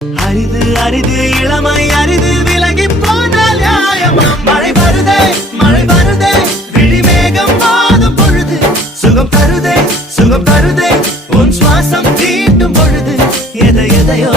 அரிது அரிது இளமை அரிது விலகி போனால் நியாயமா? மழை வருதே விழிமேகம் வாதும் பொழுது சுகம் தருதே உன் சுவாசம் தீட்டும் பொழுது எதையோ